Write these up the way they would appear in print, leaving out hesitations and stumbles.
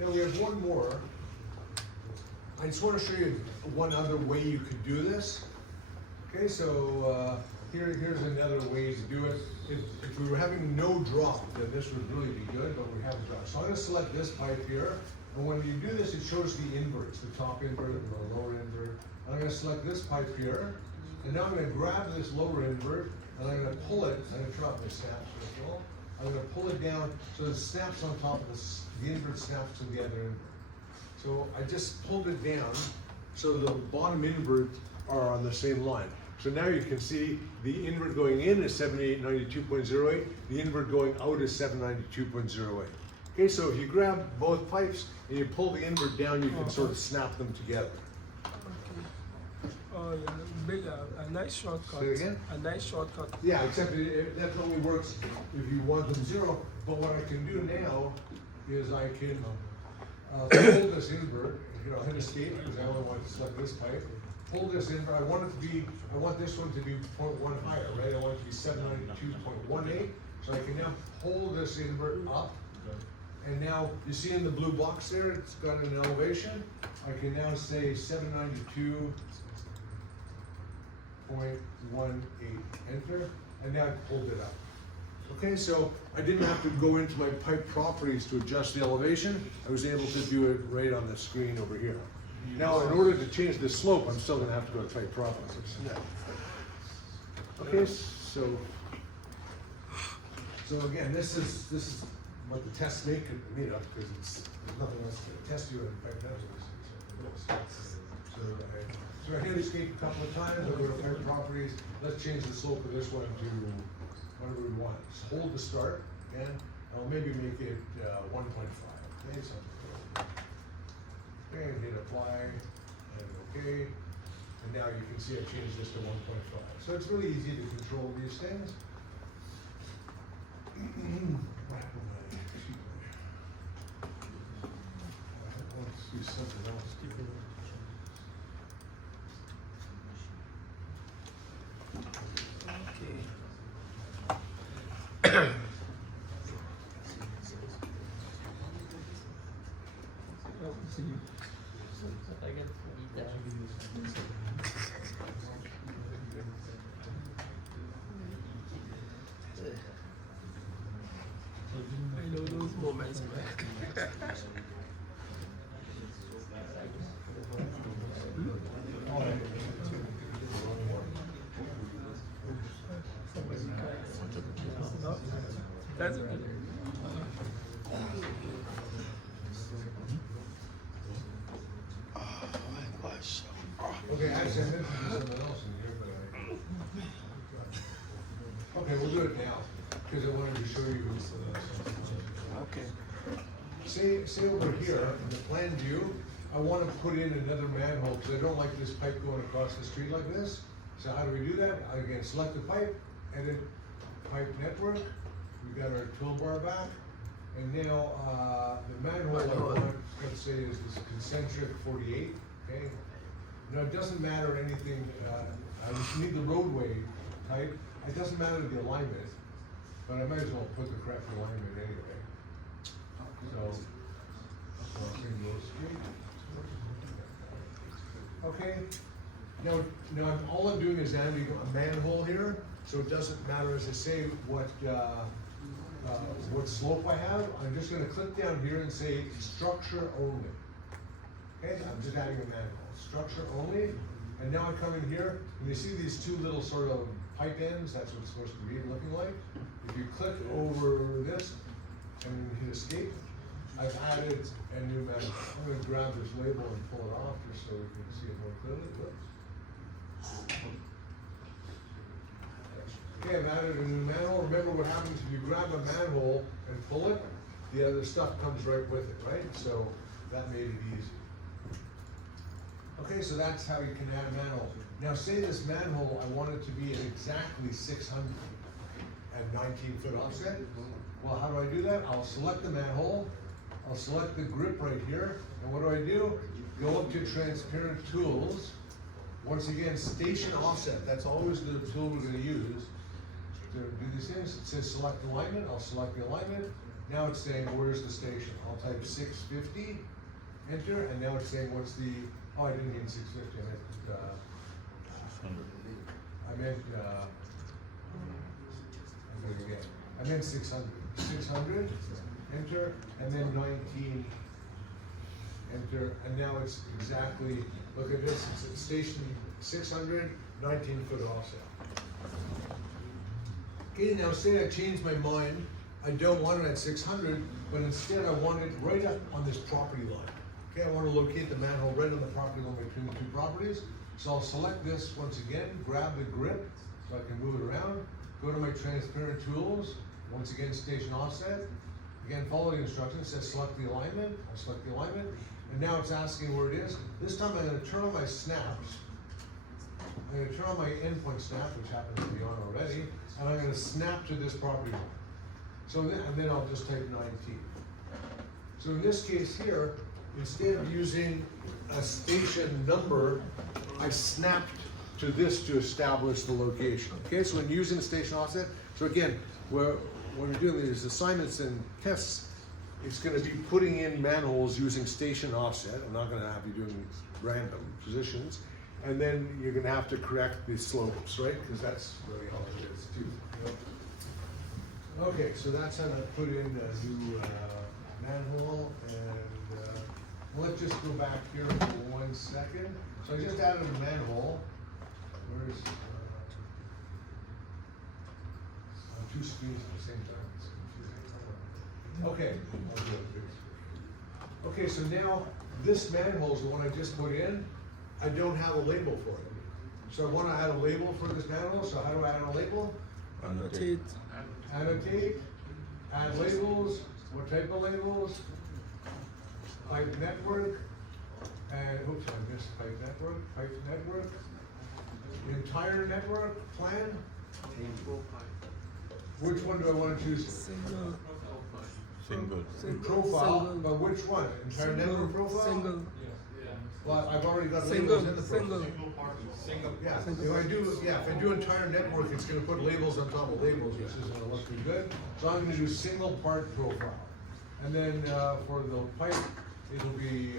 Now we have one more. I just want to show you one other way you could do this. Okay, so here's another way to do it. If we were having no drop, then this would really be good, but we have a drop. So I'm going to select this pipe here, and when you do this, it shows the inverts, the top invert and the lower invert. And I'm going to select this pipe here, and now I'm going to grab this lower invert, and I'm going to pull it. I'm going to turn off the snaps first of all. I'm going to pull it down so it snaps on top of this. The invert snaps to the other invert. So I just pulled it down so the bottom invert are on the same line. So now you can see the invert going in is 7892.08, the invert going out is 792.08. Okay, so if you grab both pipes and you pull the invert down, you can sort of snap them together. Oh, yeah, Bill, a nice shortcut. Say it again? A nice shortcut. Yeah, except that only works if you want them zero. But what I can do now is I can pull this invert. Here, I'll hit escape because I only want to select this pipe. Pull this invert. I want this one to be 0.1 higher, right? I want it to be 792.18. So I can now pull this invert up. And now you see in the blue box there, it's got an elevation. I can now say 792.18, enter, and now I pulled it up. Okay, so I didn't have to go into my pipe properties to adjust the elevation. I was able to do it right on the screen over here. Now, in order to change the slope, I'm still gonna have to go to pipe properties. Okay, so again, this is what the test make it made of, because there's nothing else to test you in pipe networks. So I hit escape a couple of times, I go to pipe properties, let's change the slope of this one to whatever we want. Just hold the start, and I'll maybe make it 1.5. Okay, so and hit apply, and okay. And now you can see I changed this to 1.5. So it's really easy to control these things. Let's do something else. I know those moments, man. No, that's okay. Okay, actually, I meant to do something else in here, but okay, we'll do it now, because I wanted to show you. Okay. Say over here, in the plan view, I want to put in another manhole, because I don't like this pipe going across the street like this. So how do we do that? Again, select the pipe, edit pipe network. We've got our toolbar back. And now, the manhole I want, let's say, is this concentric 48, okay? Now, it doesn't matter anything, I just need the roadway type. It doesn't matter the alignment, but I might as well put the correct alignment anyway. So, okay. Now all I'm doing is adding a manhole here, so it doesn't matter, as I say, what slope I have. I'm just going to click down here and say structure only. Okay, I'm just adding a manhole. Structure only, and now I come in here, and you see these two little sort of pipe ends. That's what it's supposed to be looking like. If you click over this and hit escape, I've added a new manhole. I'm going to grab this label and pull it off just so we can see it more clearly. Whoops. Okay, I've added a new manhole. Remember what happens if you grab a manhole and pull it, the other stuff comes right with it, right? So that made it easy. Okay, so that's how you can add a manhole. Now say this manhole, I want it to be at exactly 619-foot offset. Well, how do I do that? I'll select the manhole, I'll select the grip right here, and what do? Go up to transparent tools. Once again, station offset, that's always the tool we're gonna use to do these things. It says select alignment, I'll select the alignment, now it's saying, where's the station? I'll type 650, enter, and now it's saying, what's the, oh, I didn't mean 650, I meant, I meant 600. 600, enter, and then 19, enter, and now it's exactly, look at this, it's at station 600, 19 foot offset. Okay, now say I change my mind, I don't want it at 600, but instead I want it right up on this property line. Okay, I want to locate the manhole right on the property line between the two properties. So I'll select this once again, grab the grip so I can move it around, go to my transparent tools, once again station offset, again follow the instructions, it says select the alignment, I'll select the alignment, and now it's asking where it is. This time I'm going to turn on my snaps, I'm going to turn on my endpoint snap, which happens to be on already, and I'm going to snap to this property line. So then, and then I'll just type 19. So in this case here, instead of using a station number, I snapped to this to establish the location. Okay, so when using the station offset, so again, when we're doing these assignments and tests, it's going to be putting in manholes using station offset. I'm not going to have you doing random positions. And then you're going to have to correct the slopes, right? Because that's really all it is too. Okay, so that's how to put in a new manhole, and let's just go back here for 1 second. So I just added a manhole. Where's on two screens at the same time? It's confusing. Okay, I'll do it. Okay, so now this manhole is the one I just put in. I don't have a label for it. So I want to add a label for this manhole. So how do I add a label? Annotate. Annotate, add labels, what type of labels? Pipe network, and, oops, I missed pipe network, the entire network plan? Which one do I want to choose? Single. Profile, Single. but which one? Entire network profile? Single. Well, I've already got Single. labels in the profile. Single. Yeah, if I do entire network, it's gonna put labels on top of labels, which isn't gonna look too good. So I'm gonna do single part profile. And then, for the pipe, it'll be,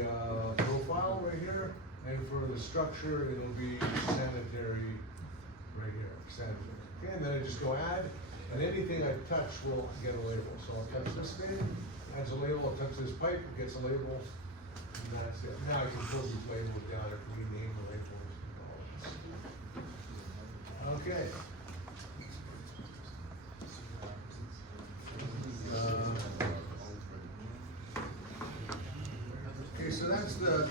profile right here, and for the structure, it'll be sanitary right here, sanitary. Okay, and then I just go add, and anything I touch will get a label. So I'll touch this thing, adds a label, I'll touch this pipe, it gets a label, and that's it. Now I can pull these labels down if we name the labels. Okay. Okay, so that's the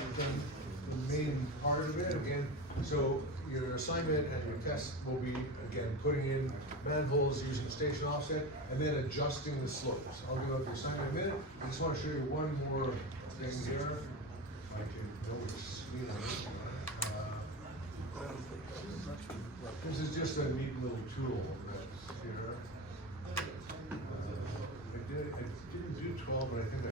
main part of it. Again, so your assignment and your test will be, again, putting in manholes using station offset and then adjusting the slopes. I'll go over the assignment in a minute. I just want to show you one more thing here. I can go with screen. This is just a neat little tool that's here. I didn't do 12, but I think I